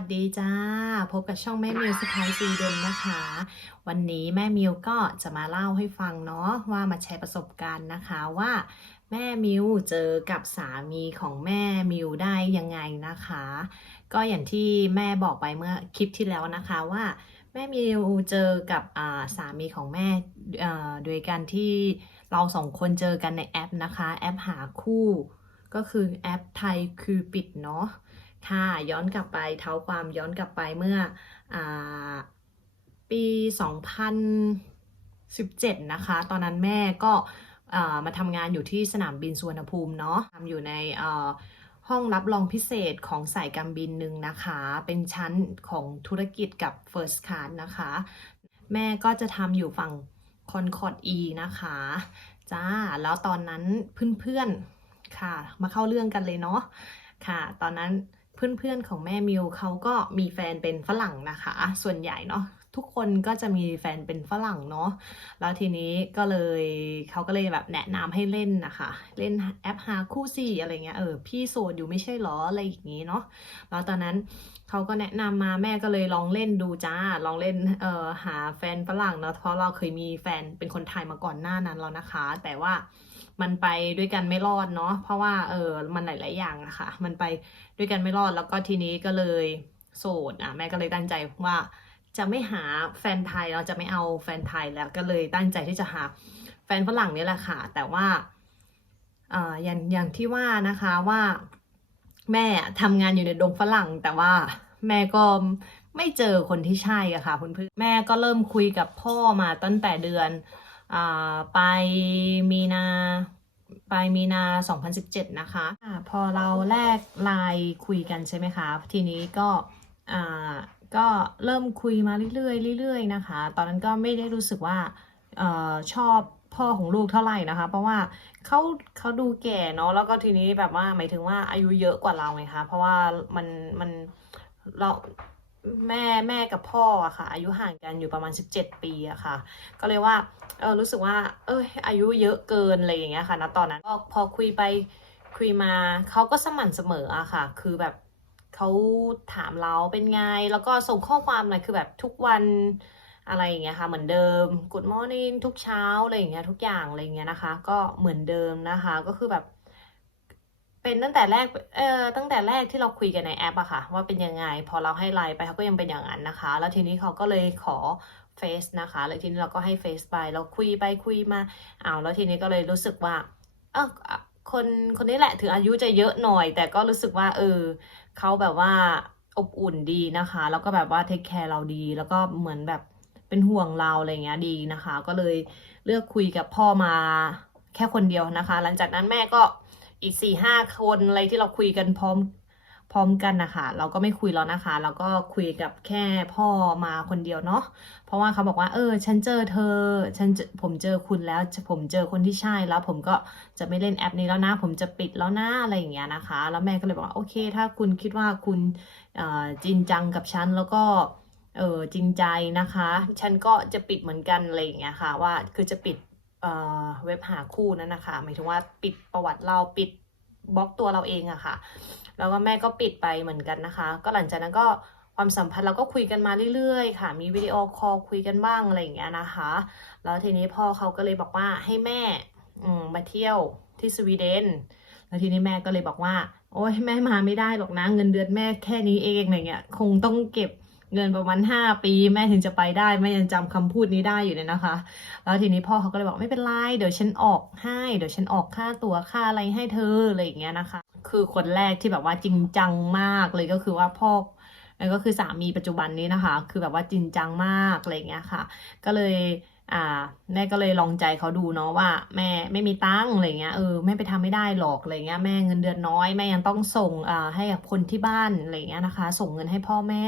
สดีจ้า พบกับช่องแม่มิวสไพรส์ซีเดนนะคะ วันนี้แม่มิวก็จะมาเล่าให้ฟังเนาะว่ามาแชร์ประสบการณ์นะคะว่าแม่มิวเจอกับสามีของแม่มิวได้ยังไงนะคะ ก็อย่างที่แม่บอกไปเมื่อคลิปที่แล้วนะคะว่าแม่มิวเจอกับาสามีของแม่โดยการที่เราสองคนเจอกันในแอปนะคะ แอปหาคู่ ก็คือแอปไทยคือปิดเนาะ ค่ะย้อนกลับไปเท้าความย้อนกลับไปเมื่ออปี 2017 นะคะ ตอนนั้นแม่ก็มาทำงานอยู่ที่สนามบินสุวรรณภูมิเนาะทำอยู่ในห้องรับรองพิเศษของสายการบินหนึ่งนะคะ เป็นชั้นของธุรกิจกับ First Class นะคะ แม่ก็จะทำอยู่ฝั่งคอนคอร์ด E นะคะจ้าแล้วตอนนั้นเพื่อนๆค่ะ มาเข้าเรื่องกันเลยเนาะค่ะ ตอนนั้น เพื่อนๆของแม่มิวเขาก็มีแฟนเป็นฝรั่งนะคะ ส่วนใหญ่เนาะทุกคนก็จะมีแฟนเป็นฝรั่งเนาะ แล้วทีนี้ก็เลยเขาก็เลยแบบแนะนำให้เล่นนะคะ เล่นแอปหาคู่สิอะไรเงี้ยเออพี่โสดอยู่ไม่ใช่หรออะไรอย่างงี้เนาะ แล้วตอนนั้นเขาก็แนะนำมาแม่ก็เลยลองเล่นดูจ้า ลองเล่นเอ่อหาแฟนฝรั่งเนาะ เพราะเราเคยมีแฟนเป็นคนไทยมาก่อนหน้านั้นแล้วนะคะ แต่ว่า มันไปด้วยกันไม่รอดเนาะเพราะว่าเออมันหลาย ๆ อย่างอะค่ะ มันไปด้วยกันไม่รอดแล้วก็ทีนี้ก็เลยโสดอะแม่ก็เลยตั้งใจว่าจะไม่หาแฟนไทยเราจะไม่เอาแฟนไทยแล้วก็เลยตั้งใจที่จะหาแฟนฝรั่งนี่แหละค่ะ แต่ว่าเอ่ออย่างอย่างที่ว่านะคะว่าแม่ทำงานอยู่ในดงฝรั่ง แต่ว่าแม่ก็ไม่เจอคนที่ใช่อะค่ะเพื่อนๆแม่ก็เริ่มคุยกับพ่อมาตั้งแต่เดือน อ่าไปมีนาไปมีนา 2017 นะคะอะพอเราแลกไลน์คุยกันใช่ไหมคะ ทีนี้ก็ก็เริ่มคุยมาเรื่อยๆเรื่อยๆนะคะ ตอนนั้นก็ไม่ได้รู้สึกว่าอชอบพ่อของลูกเท่าไหร่นะคะ เพราะว่าเขาเขาดูแก่เนาะแล้วก็ทีนี้แบบว่าหมายถึงว่าอายุเยอะกว่าเราไงคะเพราะว่ามันมันเรา แม่แม่กับพ่ออะค่ะ อายุห่างกันอยู่ประมาณ 17 ปีอะค่ะ ก็เลยว่าเออรู้สึกว่า เอออายุเยอะเกินอะไรอย่างเงี้ยค่ะณตอนนั้นก็พอคุยไปคุยมาเขาก็สม่ำเสมออะค่ะ คือแบบเขาถามเราเป็นไง แล้วก็ส่งข้อความอะไรคือแบบทุกวันอะไรอย่างเงี้ยค่ะ เหมือนเดิม Good morning ทุกเช้าอะไรอย่างเงี้ยทุกอย่างอะไรอย่างเงี้ยนะคะ ก็เหมือนเดิมนะคะ ก็คือแบบ เป็นตั้งแต่แรก เอ่อ ตั้งแต่แรกที่เราคุยกันในแอปอะค่ะ ว่าเป็นยังไง พอเราให้ไลน์ไปเขาก็ยังเป็นอย่างนั้นนะคะ แล้วทีนี้เขาก็เลยขอเฟซนะคะแล้วทีนี้เราก็ให้เฟซไป เราคุยไปคุยมาอ้าวแล้วทีนี้ก็เลยรู้สึกว่า เออคนคนนี้แหละถึงอายุจะเยอะหน่อย แต่ก็รู้สึกว่า เออเขาแบบว่าอบอุ่นดีนะคะ แล้วก็แบบว่าเทคแคร์เราดี แล้วก็เหมือนแบบเป็นห่วงเราอะไรเงี้ยดีนะคะ ก็เลยเลือกคุยกับพ่อมาแค่คนเดียวนะคะ หลังจากนั้นแม่ก็ อีกสี่ห้าคนอะไรที่เราคุยกันพร้อมพร้อมกันนะคะเราก็ไม่คุยแล้วนะคะ เราก็คุยกับแค่พ่อมาคนเดียวเนาะเพราะว่าเขาบอกว่า เออ ฉันเจอเธอ ฉันผมเจอคุณแล้ว ผมเจอคนที่ใช่แล้ว ผมก็จะไม่เล่นแอปนี้แล้วนะ ผมจะปิดแล้วนะอะไรอย่างเงี้ยนะคะ แล้วแม่ก็เลยบอกว่าโอเค ถ้าคุณคิดว่าคุณจริงจังกับฉันแล้วก็เออจริงใจนะคะ ฉันก็จะปิดเหมือนกันอะไรอย่างเงี้ยค่ะ ว่าคือจะปิด เว็บหาคู่นั้นนะคะหมายถึงว่าปิดประวัติเราปิดบล็อกตัวเราเองอะค่ะ แล้วก็แม่ก็ปิดไปเหมือนกันนะคะ ก็หลังจากนั้นก็ความสัมพันธ์เราก็คุยกันมาเรื่อยๆ ค่ะ มีวิดีโอคอลคุยกันบ้างอะไรอย่างเงี้ยนะคะ แล้วทีนี้พ่อเขาก็เลยบอกว่าให้แม่มมาเที่ยวที่สวีเดน แล้วทีนี้แม่ก็เลยบอกว่า โอ้ยแม่มาไม่ได้หรอกนะ เงินเดือนแม่แค่นี้เองอะไรเงี้ย คงต้องเก็บ เงินประมาณห้าปีแม่ถึงจะไปได้แม่ยังจำคำพูดนี้ได้อยู่เลยนะคะ แล้วทีนี้พ่อเขาก็เลยบอกไม่เป็นไรเดี๋ยวฉันออกให้เดี๋ยวฉันออกค่าตั๋วค่าอะไรให้เธออะไรอย่างเงี้ยนะคะ คือคนแรกที่แบบว่าจริงจังมากเลยก็คือว่าพ่อก็คือสามีปัจจุบันนี้นะคะ คือแบบว่าจริงจังมากอะไรอย่างเงี้ยค่ะ ก็เลย อ่า แม่ก็เลยลองใจเขาดูเนาะว่า แม่ไม่มีตังค์อะไรเงี้ยเออแม่ไปทำไม่ได้หรอกอะไรเงี้ยแม่เงินเดือนน้อยแม่ยังต้องส่งอ่าให้กับคนที่บ้านอะไรเงี้ยนะคะ ส่งเงินให้พ่อแม่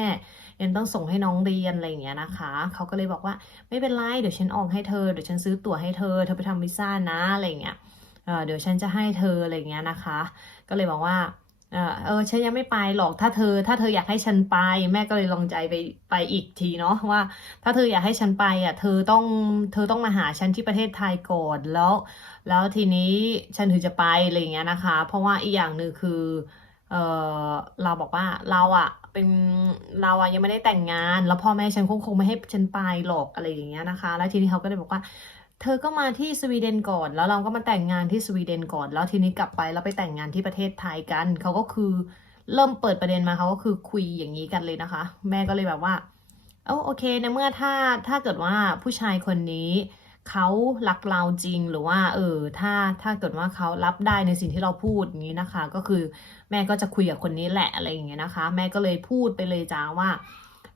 ยังต้องส่งให้น้องเรียนอะไรเงี้ยนะคะเขาก็เลยบอกว่าไม่เป็นไรเดี๋ยวฉันออกให้เธอเดี๋ยวฉันซื้อตั๋วให้เธอเธอไปทำวีซ่านะอะไรเงี้ยเออเดี๋ยวฉันจะให้เธออะไรเงี้ยนะคะ ก็เลยบอกว่า เออเออฉันยังไม่ไปหรอกถ้าเธอ ถ้าเธออยากให้ฉันไป แม่ก็เลยลองใจไปไปอีกทีเนาะว่า ถ้าเธออยากให้ฉันไปอะ เธอต้องเธอต้องมาหาฉันที่ประเทศไทยก่อนแล้ว แล้วทีนี้ฉันถึงจะไปอะไรอย่างเงี้ยนะคะ เพราะว่าอีกอย่างหนึ่งคือ เออเราบอกว่าเราอะเป็นเราอะยังไม่ได้แต่งงาน แล้วพ่อแม่ฉันคงคงไม่ให้ฉันไปหรอกอะไรอย่างเงี้ยนะคะ แล้วทีนี้เขาก็เลยบอกว่า เธอก็มาที่สวีเดนก่อน แล้วเราก็มาแต่งงานที่สวีเดนก่อน แล้วทีนี้กลับไปแล้วไปแต่งงานที่ประเทศไทยกัน เขาก็คือเริ่มเปิดประเด็นมาเขาก็คือคุยอย่างนี้กันเลยนะคะ แม่ก็เลยแบบว่าเออโอเคในเมื่อถ้าถ้าเกิดว่าผู้ชายคนนี้เขารักเราจริงหรือว่า เออ ถ้าถ้าเกิดว่าเขารับได้ในสิ่งที่เราพูดอย่างนี้นะคะ ก็คือแม่ก็จะคุยกับคนนี้แหละอะไรอย่างเงี้ยนะคะ แม่ก็เลยพูดไปเลยจ้าว่า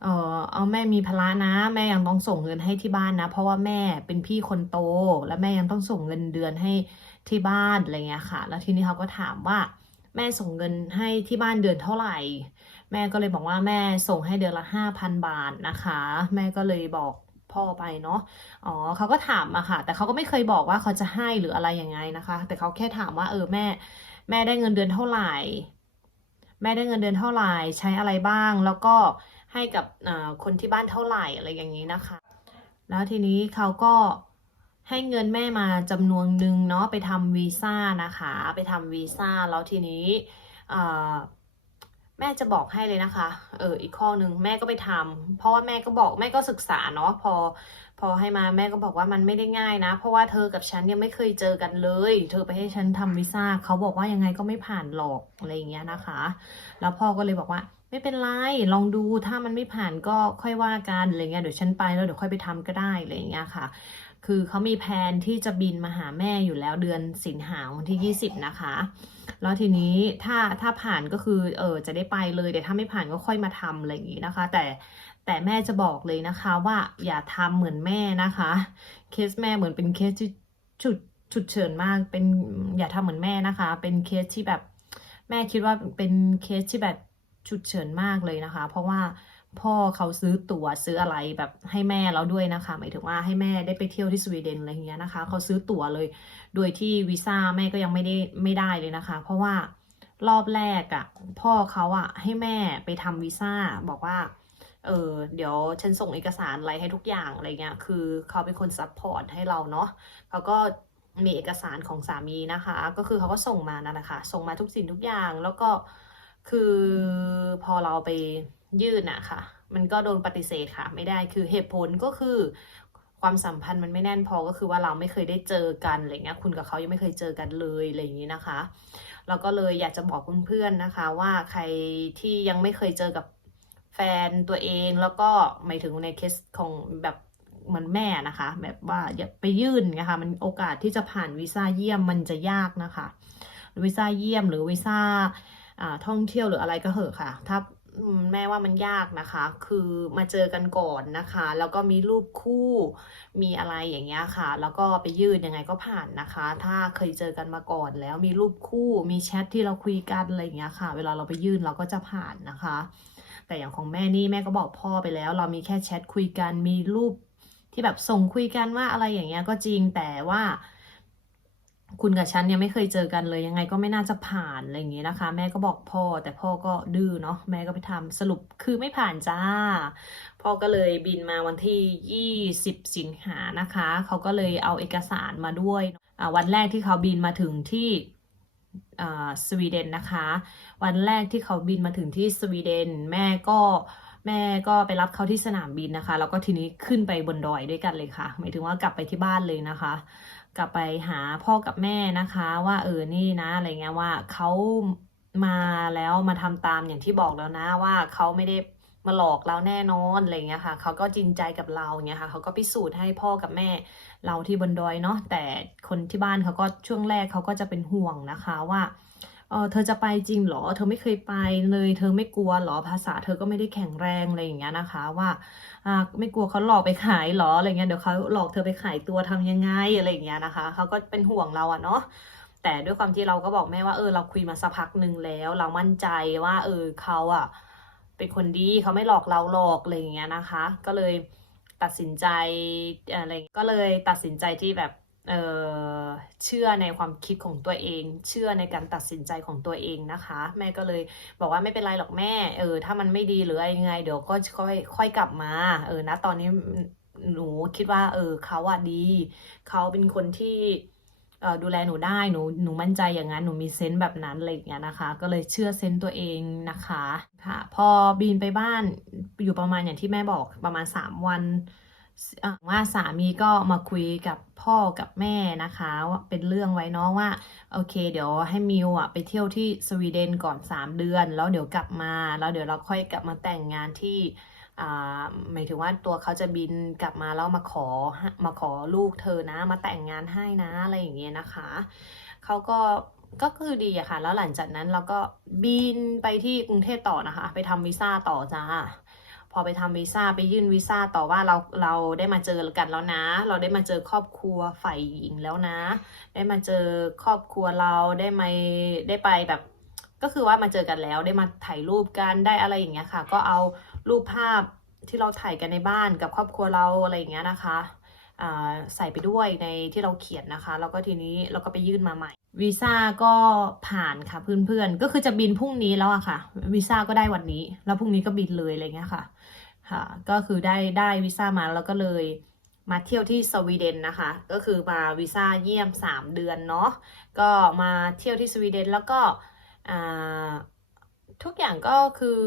เออเอาแม่มีภาระนะ แม่ยังต้องส่งเงินให้ที่บ้านนะ เพราะว่าแม่เป็นพี่คนโต และแม่ยังต้องส่งเงินเดือนให้ที่บ้านอะไรเงี้ยค่ะ แล้วทีนี้เขาก็ถามว่า แม่ส่งเงินให้ที่บ้านเดือนเท่าไหร่ แม่ก็เลยบอกว่าแม่ส่งให้เดือนละห้าพันบาทนะคะ แม่ก็เลยบอกพ่อไปเนาะ อ๋อเขาก็ถามมาค่ะ แต่เขาก็ไม่เคยบอกว่าเขาจะให้หรืออะไรยังไงนะคะ แต่เขาแค่ถามว่าเออแม่ แม่ได้เงินเดือนเท่าไหร่ แม่ได้เงินเดือนเท่าไหร่ ใช้อะไรบ้าง แล้วก็ ให้กับคนที่บ้านเท่าไหร่อะไรอย่างนี้นะคะ แล้วทีนี้เขาก็ให้เงินแม่มาจำนวนหนึ่งเนาะไปทำวีซ่านะคะ ไปทำวีซ่าแล้วทีนี้แม่จะบอกให้เลยนะคะ เออ อีกข้อหนึ่งแม่ก็ไปทำเพราะว่าแม่ก็บอกแม่ก็ศึกษาเนาะพอ พอให้มาแม่ก็บอกว่ามันไม่ได้ง่ายนะ เพราะว่าเธอกับฉันยังไม่เคยเจอกันเลย เธอไปให้ฉันทำวีซ่าเขาบอกว่ายังไงก็ไม่ผ่านหรอกอะไรอย่างเงี้ยนะคะ แล้วพ่อก็เลยบอกว่า ไม่เป็นไรลองดูถ้ามันไม่ผ่านก็ค่อยว่ากันอะไรเงี้ยเดี๋ยวฉันไปแล้วเดี๋ยวค่อยไปทำก็ได้อะไรเงี้ยค่ะ คือเขามีแผนที่จะบินมาหาแม่อยู่แล้วเดือนสิงหาวันที่ 20 นะคะ แล้วทีนี้ถ้าถ้าผ่านก็คือเออจะได้ไปเลยแต่ถ้าไม่ผ่านก็ค่อยมาทำอะไรอย่างงี้นะคะ แต่แต่แม่จะบอกเลยนะคะว่าอย่าทำเหมือนแม่นะคะ เคสแม่เหมือนเป็นเคสที่ฉุดฉุดเฉินมากเป็นอย่าทำเหมือนแม่นะคะ เป็นเคสที่แบบแม่คิดว่าเป็นเคสที่แบบ ฉุดเฉินมากเลยนะคะ เพราะว่าพ่อเขาซื้อตั๋วซื้ออะไรแบบให้แม่เราด้วยนะคะ หมายถึงว่าให้แม่ได้ไปเที่ยวที่สวีเดนอะไรอย่างเงี้ยนะคะเขาซื้อตั๋วเลย โดยที่วีซ่าแม่ก็ยังไม่ได้ไม่ได้เลยนะคะ เพราะว่ารอบแรกอะ่ะ พ่อเขาอะ่ะ ให้แม่ไปทำวีซ่าบอกว่า เออเดี๋ยวฉันส่งเอกสารอะไรให้ทุกอย่างอะไรเงี้ยคือเขาเป็นคนซัพพอร์ตให้เราเนาะเขาก็มีเอกสารของสามีนะคะ ก็คือเขาก็ส่งมานั่นแหละค่ะส่งมาทุกสิ่งทุกอย่างแล้วก็ คือพอเราไปยื่นอะค่ะ มันก็โดนปฏิเสธค่ะ ไม่ได้คือเหตุผลก็คือ ความสัมพันธ์มันไม่แน่นพอก็คือว่าเราไม่เคยได้เจอกันอะไรเงี้ยคุณกับเขายังไม่เคยเจอกันเลยอะไรอย่างนี้นะคะเราก็เลยอยากจะบอกเพื่อนๆนะคะ ว่าใครที่ยังไม่เคยเจอกับแฟนตัวเองแล้วก็หมายถึงในเคสของแบบเหมือนแม่นะคะ แบบว่าอย่าไปยื่นนะคะมันโอกาสที่จะผ่านวีซ่าเยี่ยมมันจะยากนะคะวีซ่าเยี่ยมหรือวีซ่าอ่า ท่องเที่ยวหรืออะไรก็เหอะค่ะ ถ้าแม่ว่ามันยากนะคะ คือมาเจอกันก่อนนะคะ แล้วก็มีรูปคู่ มีอะไรอย่างเงี้ยค่ะ แล้วก็ไปยื่นยังไงก็ผ่านนะคะ ถ้าเคยเจอกันมาก่อนแล้ว มีรูปคู่ มีแชทที่เราคุยกันอะไรอย่างเงี้ยค่ะ เวลาเราไปยื่นเราก็จะผ่านนะคะ แต่อย่างของแม่นี่แม่ก็บอกพ่อไปแล้ว เรามีแค่แชทคุยกัน มีรูปที่แบบส่งคุยกันว่าอะไรอย่างเงี้ยก็จริง แต่ว่า คุณกับฉันยังไม่เคยเจอกันเลยยังไงก็ไม่น่าจะผ่านอะไรอย่างเงี้ยนะคะ แม่ก็บอกพ่อแต่พ่อก็ดื้อเนาะแม่ก็ไปทำสรุปคือไม่ผ่านจ้า พ่อก็เลยบินมาวันที่ 20 สิงหานะคะ เขาก็เลยเอาเอกสารมาด้วย วันแรกที่เขาบินมาถึงที่สวีเดนนะคะ วันแรกที่เขาบินมาถึงที่สวีเดน แม่ก็แม่ก็ไปรับเขาที่สนามบินนะคะ แล้วก็ทีนี้ขึ้นไปบนดอยด้วยกันเลยค่ะ หมายถึงว่ากลับไปที่บ้านเลยนะคะ กลับไปหาพ่อกับแม่นะคะ ว่าเออนี่นะอะไรเงี้ยว่าเขามาแล้วมาทำตามอย่างที่บอกแล้วนะว่าเขาไม่ได้มาหลอกเราแน่นอนอะไรเงี้ยค่ะเขาก็จริงใจกับเราเงี้ยค่ะเขาก็พิสูจน์ให้พ่อกับแม่เราที่บนดอยเนาะแต่คนที่บ้านเขาก็ช่วงแรกเขาก็จะเป็นห่วงนะคะว่า เออเธอจะไปจริงเหรอ เธอไม่เคยไปเลย เธอไม่กลัวเหรอ ภาษาเธอก็ไม่ได้แข็งแรงอะไรอย่างเงี้ยนะคะ ว่า อ่า ไม่กลัวเขาหลอกไปขายเหรอ อะไรเงี้ย เดี๋ยวเขาหลอกเธอไปขายตัวทำยังไงอะไรอย่างเงี้ยนะคะ เขาก็เป็นห่วงเราอะเนาะ แต่ด้วยความที่เราก็บอกแม่ว่า เออ เราคุยมาสักพักหนึ่งแล้ว เรามั่นใจว่า เออ เขาอะเป็นคนดี เขาไม่หลอกเราหลอกอะไรอย่างเงี้ยนะคะ ก็เลยตัดสินใจอะไร ก็เลยตัดสินใจที่แบบ เเชื่อในความคิดของตัวเอง เชื่อในการตัดสินใจของตัวเองนะคะ แม่ก็เลยบอกว่าไม่เป็นไรหรอกแม่เออถ้ามันไม่ดีหรืออะไรยังไง เดี๋ยวก็ค่อยค่อยกลับมาเออนะตอนนี้หนูคิดว่า เออเขาอะดี เขาเป็นคนที่ดูแลหนูได้หนูหนูมั่นใจอย่างนั้นหนูมีเซนต์แบบนั้นอะไรอย่างเงี้ยนะคะ ก็เลยเชื่อเซนต์ตัวเองนะคะค่ะ พอบินไปบ้านอยู่ประมาณอย่างที่แม่บอกประมาณ 3 วัน ว่าสามีก็มาคุยกับพ่อกับแม่นะคะว่าเป็นเรื่องไว้เนาะว่าโอเค เดี๋ยวให้มิวอะไปเที่ยวที่สวีเดนก่อน 3 เดือน แล้วเดี๋ยวกลับมาแล้วเดี๋ยวเราค่อยกลับมาแต่งงานที่หมายถึงว่าตัวเขาจะบินกลับมาแล้วมาขอมาขอลูกเธอนะ มาแต่งงานให้นะอะไรอย่างเงี้ยนะคะเขาก็ก็คือดีอะค่ะ แล้วหลังจากนั้นเราก็บินไปที่กรุงเทพต่อนะคะ ไปทำวีซ่าต่อจ้า อไปทำวีซ่าไปยื่นวีซ่าต่อว่าเราเราได้มาเจอกันแล้วนะ เราได้มาเจอครอบครัวฝ่ายหญิงแล้วนะ ได้มาเจอครอบครัวเราได้มาได้ไปแบบ ก็คือว่ามาเจอกันแล้วได้มาถ่ายรูปกันได้อะไรอย่างเงี้ยค่ะ ก็เอารูปภาพที่เราถ่ายกันในบ้านกับครอบครัวเราอะไรอย่างเงี้ยนะคะใส่ไปด้วยในที่เราเขียนนะคะ แล้วก็ทีนี้เราก็ไปยื่นมาใหม่วีซ่าก็ผ่านค่ะเพื่อนๆก็คือจะบินพรุ่งนี้แล้วอะค่ะวีซ่าก็ได้วันนี้ แล้วพรุ่งนี้ก็บินเลยอะไรเงี้ยค่ะ ค่ะก็คือได้ได้วีซ่ามาแล้วก็เลยมาเที่ยวที่สวีเดนนะคะ ก็คือมาวีซ่าเยี่ยม 3 เดือนเนาะก็มาเที่ยวที่สวีเดนแล้วก็ทุกอย่างก็คือ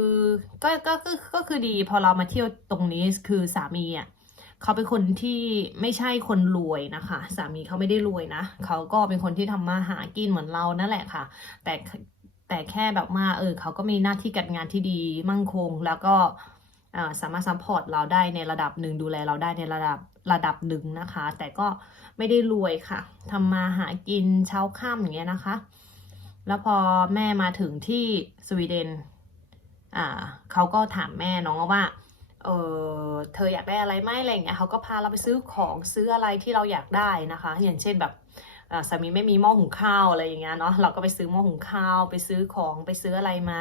ก็ก็ก็ก็คือดีพอเรามาเที่ยวตรงนี้คือสามีอะเขาเป็นคนที่ไม่ใช่คนรวยนะคะ สามีเขาไม่ได้รวยนะเขาก็เป็นคนที่ทำมาหากินเหมือนเรานั่นแหละค่ะ แต่แต่แค่แบบว่าเออเขาก็มีหน้าที่การงานที่ดีมั่งคงแล้วก็ สามารถซัพพอร์ตเราได้ในระดับหนึ่งดูแลเราได้ในระดับระดับหนึ่งนะคะ แต่ก็ไม่ได้รวยค่ะทำมาหากินเช้าค่ำอย่างเงี้ยนะคะ แล้วพอแม่มาถึงที่สวีเดนอ่าเขาก็ถามแม่น้องว่าเออเธออยากได้อะไรไหมอะไรเงี้ยเขาก็พาเราไปซื้อของซื้ออะไรที่เราอยากได้นะคะ อย่างเช่นแบบ สามีไม่มีหม้อหุงข้าวอะไรอย่างเงี้ยเนาะเราก็ไปซื้อหม้อหุงข้าว ไปซื้อของไปซื้ออะไรมา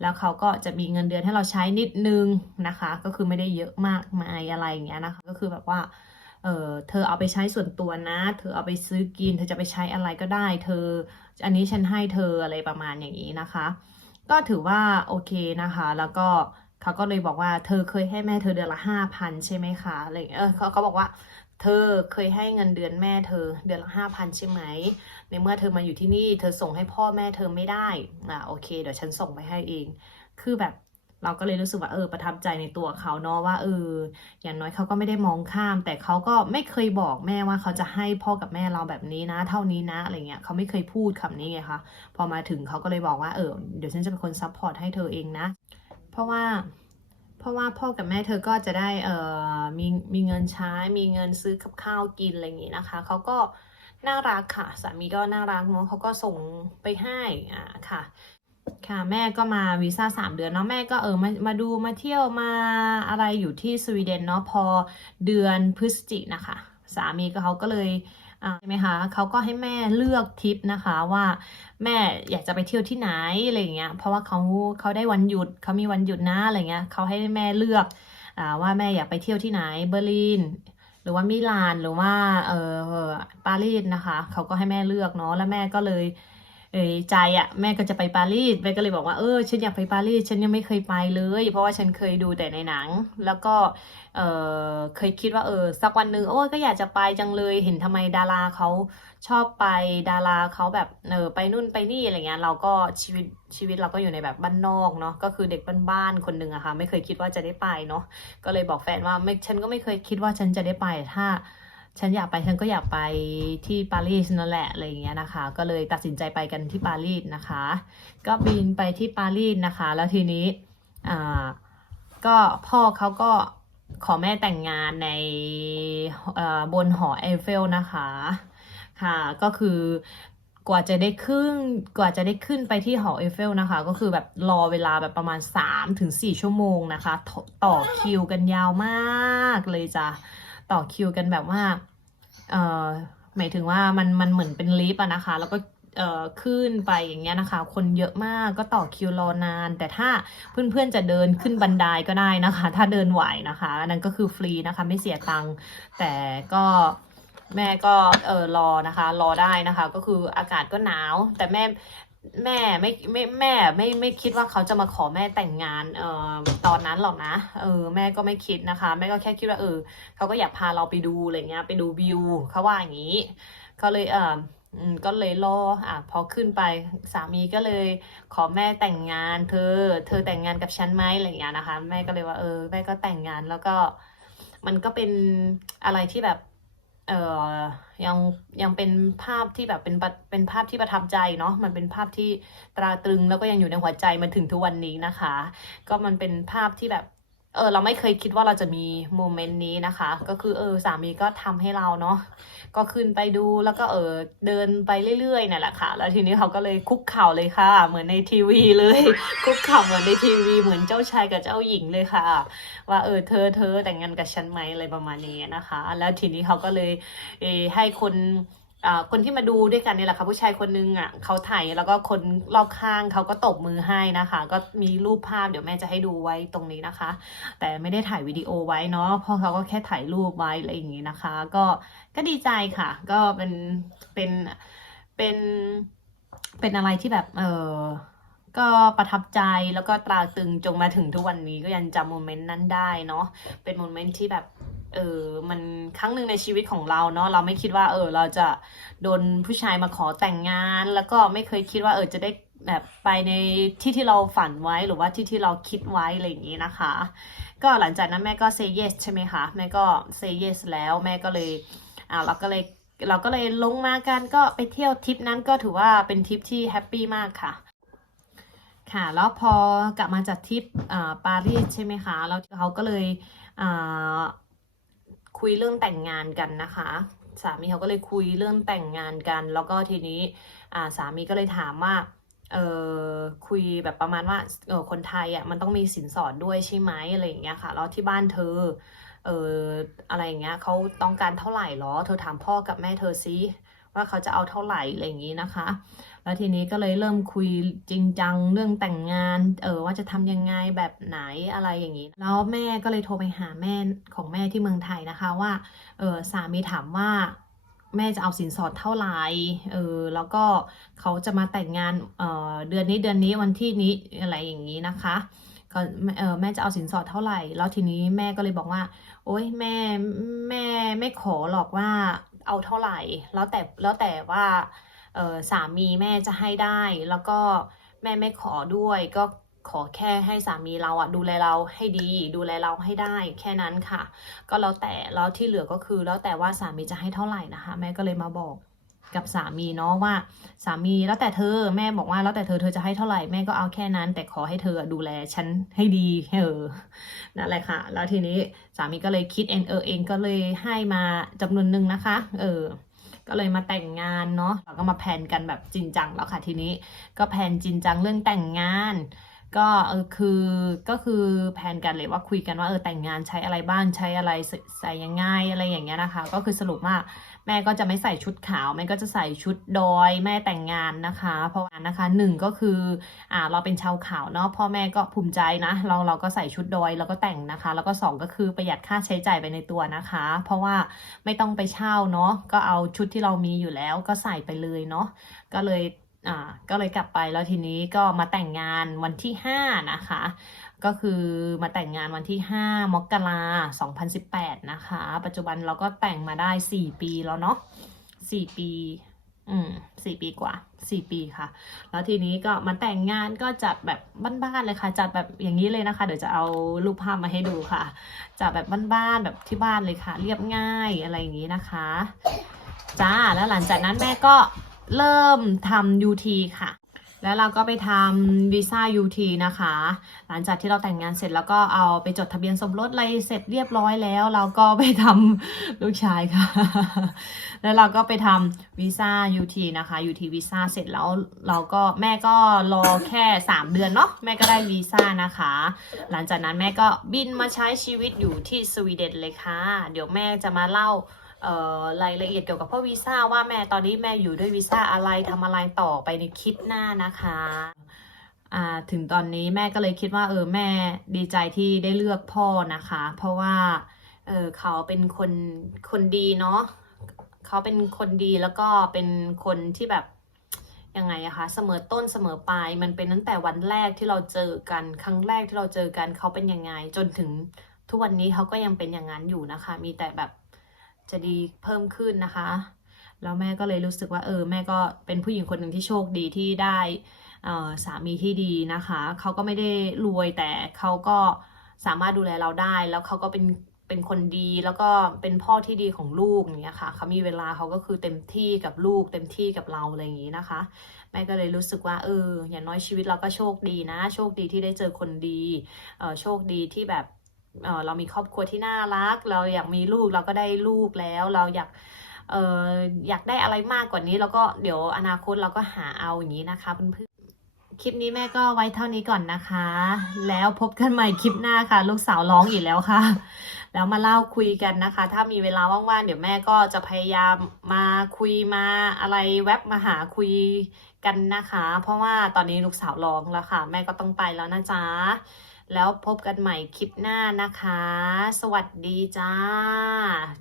แล้วเขาก็จะมีเงินเดือนให้เราใช้นิดนึงนะคะ ก็คือไม่ได้เยอะมากมายอะไรอย่างเงี้ยนะคะ ก็คือแบบว่าเออเธอเอาไปใช้ส่วนตัวนะ เธอเอาไปซื้อกิน เธอจะไปใช้อะไรก็ได้ เธอ อันนี้ฉันให้เธออะไรประมาณอย่างนี้นะคะ ก็ถือว่าโอเคนะคะ แล้วก็เขาก็เลยบอกว่าเธอเคยให้แม่เธอเดือนละห้าพันใช่ไหมคะอะไรเออเขาเขาบอกว่า เธอเคยให้เงินเดือนแม่เธอเดือนละห้าพันใช่ไหม ในเมื่อเธอมาอยู่ที่นี่ เธอส่งให้พ่อแม่เธอไม่ได้อะโอเค เดี๋ยวฉันส่งไปให้เอง คือแบบเราก็เลยรู้สึกว่าเออประทับใจในตัวเขาเนาะว่าเอออย่างน้อยเขาก็ไม่ได้มองข้าม แต่เขาก็ไม่เคยบอกแม่ว่าเขาจะให้พ่อกับแม่เราแบบนี้นะ เท่านี้นะอะไรเงี้ยเขาไม่เคยพูดคำนี้ไงคะพอมาถึงเขาก็เลยบอกว่าเออเดี๋ยวฉันจะเป็นคนซัพพอร์ตให้เธอเองนะ เพราะว่า เพราะว่าพ่อกับแม่เธอก็จะได้เอ่อมีมีเงินใช้มีเงินซื้อกับข้าวกินอะไรอย่างงี้นะคะเขาก็น่ารักค่ะสามีก็น่ารักเนาะเขาก็ส่งไปให้อ่าค่ะ ค่ะแม่ก็มาวีซ่าสามเดือนเนาะแม่ก็เออมามาดูมาเที่ยวมาอะไรอยู่ที่สวีเดนเนาะพอเดือนพฤศจิกนะคะ สามีก็เขาก็เลย ใช่ไหมคะเขาก็ให้แม่เลือกทริปนะคะว่าแม่อยากจะไปเที่ยวที่ไหนอะไรอย่างเงี้ยเพราะว่าเขาเขาได้วันหยุดเขามีวันหยุดนะอะไรเงี้ยเขาให้แม่เลือกอว่าแม่อยากไปเที่ยวที่ไหนเบอร์ลินหรือว่ามิลานหรือว่าเออปารีสนะคะเขาก็ให้แม่เลือกเนาะแล้วแม่ก็เลย เอยใจอะแม่ก็จะไปปารีสแม่ก็เลยบอกว่าเออฉันอยากไปปารีสฉันยังไม่เคยไปเลย เพราะว่าฉันเคยดูแต่ในหนัง แล้วก็เออเคยคิดว่าเออสักวันหนึ่งโอ้ก็อยากจะไปจังเลยเห็นทำไมดาราเขาชอบไปดาราเขาแบบเออไปนู่นไปนี่อะไรเงี้ยเราก็ชีวิตชีวิตเราก็อยู่ในแบบบ้านนอกเนาะก็คือเด็กบ้านๆคนหนึ่งอะค่ะไม่เคยคิดว่าจะได้ไปเนาะก็เลยบอกแฟนว่าไม่ฉันก็ไม่เคยคิดว่าฉันจะได้ไปถ้า ฉันอยากไปฉันก็อยากไปที่ปารีสนั่นแหละอะไรอย่างเงี้ยนะคะ ก็เลยตัดสินใจไปกันที่ปารีสนะคะ ก็บินไปที่ปารีสนะคะ แล้วทีนี้อ่าก็พ่อเขาก็ขอแม่แต่งงานในอ่อบนหอเอเฟลนะคะค่ะก็คือกว่าจะได้ขึ้นกว่าจะได้ขึ้นไปที่หอเอเฟลนะคะ ก็คือแบบรอเวลาแบบประมาณ3ถึง4ชั่วโมงนะคะตต่อคิวกันยาวมากเลยจ้ะ ต่อคิวกันแบบว่าเอ่อหมายถึงว่ามันมันเหมือนเป็นลิฟต์อะนะคะ แล้วก็เอ่อขึ้นไปอย่างเงี้ยนะคะ คนเยอะมากก็ต่อคิวรอนาน แต่ถ้าเพื่อนๆจะเดินขึ้นบันไดก็ได้นะคะ ถ้าเดินไหวนะคะอันนั้นก็คือฟรีนะคะ ไม่เสียตังค์แต่ก็แม่ก็เออรอนะคะ รอได้นะคะ ก็คืออากาศก็หนาว แต่แม่ แม่ไม่ไม่แม่ไม่ไม่คิดว่าเขาจะมาขอแม่แต่งงานเอ่อตอนนั้นหรอกนะเออแม่ก็ไม่คิดนะคะ แม่ก็แค่คิดว่าเออเขาก็อยากพาเราไปดูอะไรเงี้ยไปดูวิวเขาว่าอย่างนี้เขาเลยเอออืมก็เลยรออะพอขึ้นไปสามีก็เลยขอแม่แต่งงาน เธอ เธอแต่งงานกับฉันไหมอะไรอย่างเงี้ยนะคะ แม่ก็เลยว่าเออแม่ก็แต่งงานแล้วก็มันก็เป็นอะไรที่แบบ เอ่อยังยังเป็นภาพที่แบบเป็นเป็นภาพที่ประทับใจเนาะมันเป็นภาพที่ตราตรึงแล้วก็ยังอยู่ในหัวใจมาถึงทุกวันนี้นะคะ ก็มันเป็นภาพที่แบบ เออเราไม่เคยคิดว่าเราจะมีโมเมนต์นี้นะคะ ก็คือเออสามีก็ทำให้เราเนาะก็ขึ้นไปดูแล้วก็เออเดินไปเรื่อยๆนั่นแหละค่ะ แล้วทีนี้เขาก็เลยคุกเข่าเลยค่ะ เหมือนในทีวีเลย คุกเข่าเหมือนในทีวีเหมือนเจ้าชายกับเจ้าหญิงเลยค่ะ ว่าเออเธอเธอแต่งงานกับฉันไหมอะไรประมาณนี้นะคะ แล้วทีนี้เขาก็เลยเออให้คน คนที่มาดูด้วยกันเนี่ยแหละค่ะผู้ชายคนนึงอะเขาถ่ายแล้วก็คนรอบข้างเขาก็ตบมือให้นะคะ ก็มีรูปภาพเดี๋ยวแม่จะให้ดูไว้ตรงนี้นะคะ แต่ไม่ได้ถ่ายวิดีโอไว้เนาะเพราะเขาก็แค่ถ่ายรูปไว้อะไรอย่างงี้นะคะ ก็ก็ดีใจค่ะ ก็เป็นเป็นเป็นเป็นอะไรที่แบบเออก็ประทับใจแล้วก็ตราตรึงจงมาถึงทุกวันนี้ก็ยังจำโมเมนต์นั้นได้เนาะเป็นโมเมนต์ที่แบบ เออมันครั้งหนึ่งในชีวิตของเราเนาะเราไม่คิดว่าเออ เราจะโดนผู้ชายมาขอแต่งงาน แล้วก็ไม่เคยคิดว่าเออจะได้แบบไปในที่ที่เราฝันไว้หรือว่าที่ที่เราคิดไว้อะไรอย่างนี้นะคะ ก็หลังจากนั้นแม่ก็ say yes ใช่ไหมคะแม่ก็ say yes แล้วแม่ก็เลยอ่าเราก็เลยเราก็เลยลงมากันก็ไปเที่ยวทริปนั้นก็ถือว่าเป็นทริปที่แฮปปี้มากค่ะค่ะแล้วพอกลับมาจากทริปอ่าปารีสใช่ไหมคะแล้วเขาก็เลยอ่า คุยเรื่องแต่งงานกันนะคะ สามีเขาก็เลยคุยเรื่องแต่งงานกัน แล้วก็ทีนี้สามีก็เลยถามว่าเออคุยแบบประมาณว่าเออคนไทยอะมันต้องมีสินสอดด้วยใช่ไหมอะไรอย่างเงี้ยค่ะแล้วที่บ้านเธอเอออะไรอย่างเงี้ยเขาต้องการเท่าไหร่หรอ เธอถามพ่อกับแม่เธอซิว่าเขาจะเอาเท่าไหร่อะไรอย่างงี้นะคะ แล้วทีนี้ก็เลยเริ่มคุยจริงจังเรื่องแต่งงาน เออว่าจะทำยังไงแบบไหนอะไรอย่างนี้ แล้วแม่ก็เลยโทรไปหาแม่ของแม่ที่เมืองไทยนะคะว่า เออสามีถามว่าแม่จะเอาสินสอดเท่าไหร่ เออ แล้วก็เขาจะมาแต่งงาน เออเดือนนี้เดือนนี้วันที่นี้อะไรอย่างนี้นะคะ ก็เออแม่จะเอาสินสอดเท่าไหร่ แล้วทีนี้แม่ก็เลยบอกว่า โอ๊ยแม่แม่ไม่ขอหรอกว่าเอาเท่าไหร่ แล้วแต่แล้วแต่ว่า สามีแม่จะให้ได้ แล้วก็แม่ไม่ขอด้วย ก็ขอแค่ให้สามีเราอะดูแลเราให้ดี ดูแลเราให้ได้แค่นั้นค่ะ ก็แล้วแต่แล้วที่เหลือก็คือ แล้วแต่ว่าสามีจะให้เท่าไหร่นะคะ แม่ก็เลยมาบอกกับสามีเนาะว่าสามีแล้วแต่เธอแม่บอกว่าแล้วแต่เธอเธอจะให้เท่าไหร่แม่ก็เอาแค่นั้น แต่ขอให้เธอดูแลฉันให้ดีเออนั่นแหละค่ะ แล้วทีนี้สามีก็เลยคิดเองเออเองก็เลยให้มาจำนวนหนึ่งนะคะ เออ ก็เลยมาแต่งงานเนาะเราก็มาแพนกันแบบจริงจังแล้วค่ะทีนี้ ก็แพนจริงจังเรื่องแต่งงาน ก็เออคือก็คือแพนกันเลยว่าคุยกันว่าเออแต่งงานใช้อะไรบ้างใช้อะไรใส่ใส่ยังไงอะไรอย่างเงี้ยนะคะ ก็คือสรุปว่า แม่ก็จะไม่ใส่ชุดขาว แม่ก็จะใส่ชุดดอย แม่แต่งงานนะคะ เพราะว่านะคะหนึ่งก็คืออ่าเราเป็นชาวขาวเนาะพ่อแม่ก็ภูมิใจนะ เราเราก็ใส่ชุดดอยแล้วก็แต่งนะคะ แล้วก็สองก็คือประหยัดค่าใช้จ่ายไปในตัวนะคะ เพราะว่าไม่ต้องไปเช่าเนาะก็เอาชุดที่เรามีอยู่แล้วก็ใส่ไปเลยเนาะก็เลยอ่าก็เลยกลับไปแล้วทีนี้ก็มาแต่งงานวันที่ 5 นะคะ ก็คือมาแต่งงานวันที่ 5 มกรา2018นะคะ ปัจจุบันเราก็แต่งมาได้ 4 ปีแล้วเนาะ4 ปี อืมสี่ปีกว่าสี่ปีค่ะ แล้วทีนี้ก็มาแต่งงานก็จัดแบบบ้านๆเลยค่ะ จัดแบบอย่างนี้เลยนะคะ เดี๋ยวจะเอารูปภาพมาให้ดูค่ะ จัดแบบบ้านๆแบบที่บ้านเลยค่ะ เรียบง่ายอะไรอย่างนี้นะคะ จ้า แล้วหลังจากนั้นแม่ก็เริ่มทำ UT ค่ะ แล้วเราก็ไปทำวีซ่า UT นะคะ หลังจากที่เราแต่งงานเสร็จแล้วก็เอาไปจดทะเบียนสมรสอะไรเสร็จเรียบร้อยแล้ว เราก็ไปทำลูกชายค่ะ แล้วเราก็ไปทำวีซ่า UT นะคะ UT วีซ่าเสร็จแล้วเราก็แม่ก็รอแค่ 3 เดือนเนาะแม่ก็ได้วีซ่านะคะ หลังจากนั้นแม่ก็บินมาใช้ชีวิตอยู่ที่สวีเดนเลยค่ะ เดี๋ยวแม่จะมาเล่า รายละเอียดเกี่ยวกับพ่อวีซ่าว่าแม่ตอนนี้แม่อยู่ด้วยวีซ่าอะไรทำอะไรต่อไปในคลิปหน้านะคะถึงตอนนี้แม่ก็เลยคิดว่าเออแม่ดีใจที่ได้เลือกพ่อนะคะ เพราะว่าเออเขาเป็นคนคนดีเนาะเขาเป็นคนดีแล้วก็เป็นคนที่แบบยังไงอะคะเสมอต้นเสมอปลายมันเป็นตั้งแต่วันแรกที่เราเจอกันครั้งแรกที่เราเจอกันเขาเป็นยังไง จนถึงทุกวันนี้เขาก็ยังเป็นอย่างนั้นอยู่นะคะ มีแต่แบบ จะดีเพิ่มขึ้นนะคะ แล้วแม่ก็เลยรู้สึกว่าเออแม่ก็เป็นผู้หญิงคนหนึ่งที่โชคดีที่ได้อ่อสามีที่ดีนะคะ เขาก็ไม่ได้รวยแต่เขาก็สามารถดูแลเราได้ แล้วเขาก็เป็นเป็นคนดีแล้วก็เป็นพ่อที่ดีของลูกอย่างเงี้ยค่ะเขามีเวลาเขาก็คือเต็มที่กับลูก เต็มที่กับเราอะไรอย่างงี้นะคะ แม่ก็เลยรู้สึกว่าเอออย่างน้อยชีวิตเราก็โชคดีนะ โชคดีที่ได้เจอคนดีเออโชคดีที่แบบ เรามีครอบครัวที่น่ารัก เราอยากมีลูกเราก็ได้ลูกแล้ว เราอยากเอออยากได้อะไรมากกว่านี้ แล้วก็เดี๋ยวอนาคตเราก็หาเอาอย่างนี้นะคะเพื่อนๆคลิปนี้แม่ก็ไว้เท่านี้ก่อนนะคะ แล้วพบกันใหม่คลิปหน้าค่ะ ลูกสาวร้องอีกแล้วค่ะ แล้วมาเล่าคุยกันนะคะ ถ้ามีเวลาว่างๆเดี๋ยวแม่ก็จะพยายามมาคุยมาอะไรแวบมาหาคุยกันนะคะ เพราะว่าตอนนี้ลูกสาวร้องแล้วค่ะ แม่ก็ต้องไปแล้วนะจ๊ะ แล้วพบกันใหม่คลิปหน้านะคะ สวัสดีจ้า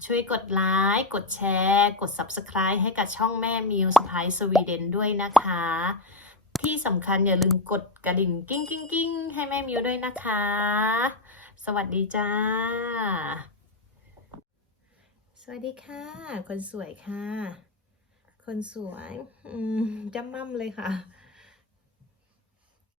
ช่วยกดไลค์กดแชร์ กด Subscribe ให้กับช่องแม่มิวสไปสวีเดนด้วยนะคะ ที่สำคัญอย่าลืมกดกระดิ่งกิ้งกิ้งกิ้งให้แม่มิวด้วยนะคะ สวัสดีจ้า สวัสดีค่ะ คนสวยค่ะ คนสวย อืมจำมั่มเลยค่ะ